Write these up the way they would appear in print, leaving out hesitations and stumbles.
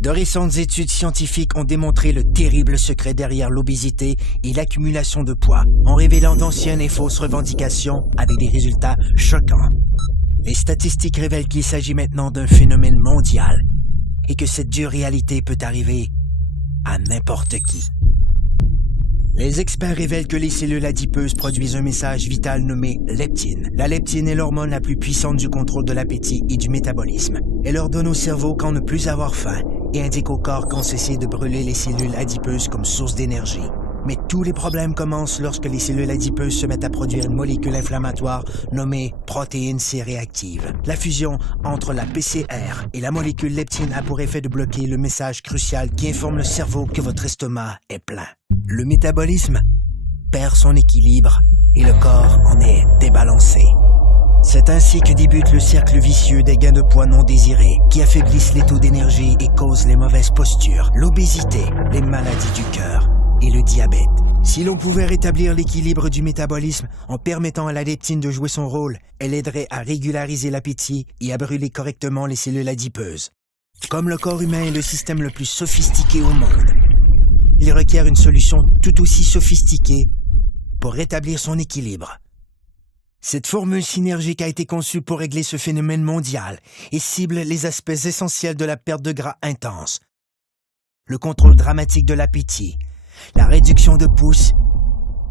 De récentes études scientifiques ont démontré le terrible secret derrière l'obésité et l'accumulation de poids, en révélant d'anciennes et fausses revendications avec des résultats choquants. Les statistiques révèlent qu'il s'agit maintenant d'un phénomène mondial et que cette dure réalité peut arriver à n'importe qui. Les experts révèlent que les cellules adipeuses produisent un message vital nommé leptine. La leptine est l'hormone la plus puissante du contrôle de l'appétit et du métabolisme. Elle ordonne au cerveau quand ne plus avoir faim et indique au corps quand cesser de brûler les cellules adipeuses comme source d'énergie. Mais tous les problèmes commencent lorsque les cellules adipeuses se mettent à produire une molécule inflammatoire nommée protéine C réactive. La fusion entre la PCR et la molécule leptine a pour effet de bloquer le message crucial qui informe le cerveau que votre estomac est plein. Le métabolisme perd son équilibre et le corps en est débalancé. C'est ainsi que débute le cercle vicieux des gains de poids non désirés qui affaiblissent les taux d'énergie et causent les mauvaises postures, l'obésité, les maladies du cœur et le diabète. Si l'on pouvait rétablir l'équilibre du métabolisme en permettant à la leptine de jouer son rôle, elle aiderait à régulariser l'appétit et à brûler correctement les cellules adipeuses. Comme le corps humain est le système le plus sophistiqué au monde, il requiert une solution tout aussi sophistiquée pour rétablir son équilibre. Cette formule synergique a été conçue pour régler ce phénomène mondial et cible les aspects essentiels de la perte de gras intense, le contrôle dramatique de l'appétit, la réduction de pouces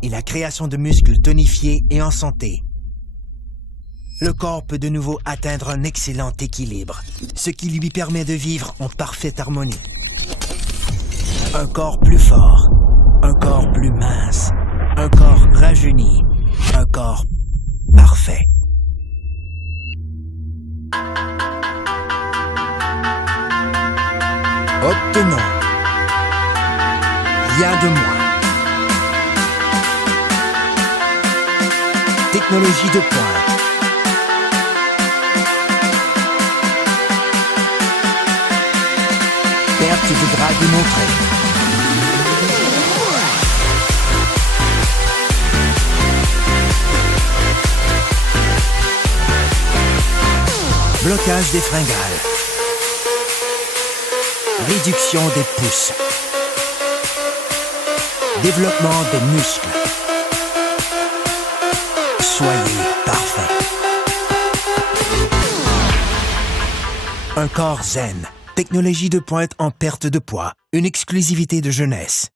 et la création de muscles tonifiés et en santé. Le corps peut de nouveau atteindre un excellent équilibre, ce qui lui permet de vivre en parfaite harmonie. Un corps plus fort, un corps plus mince, un corps rajeuni, un corps parfait. Obtenons rien de moins. Technologie de pointe. Perte de gras démontrée. Blocage des fringales. Réduction des pouces. Développement des muscles. Soyez parfait. Un corps zen. Technologie de pointe en perte de poids. Une exclusivité de jeunesse.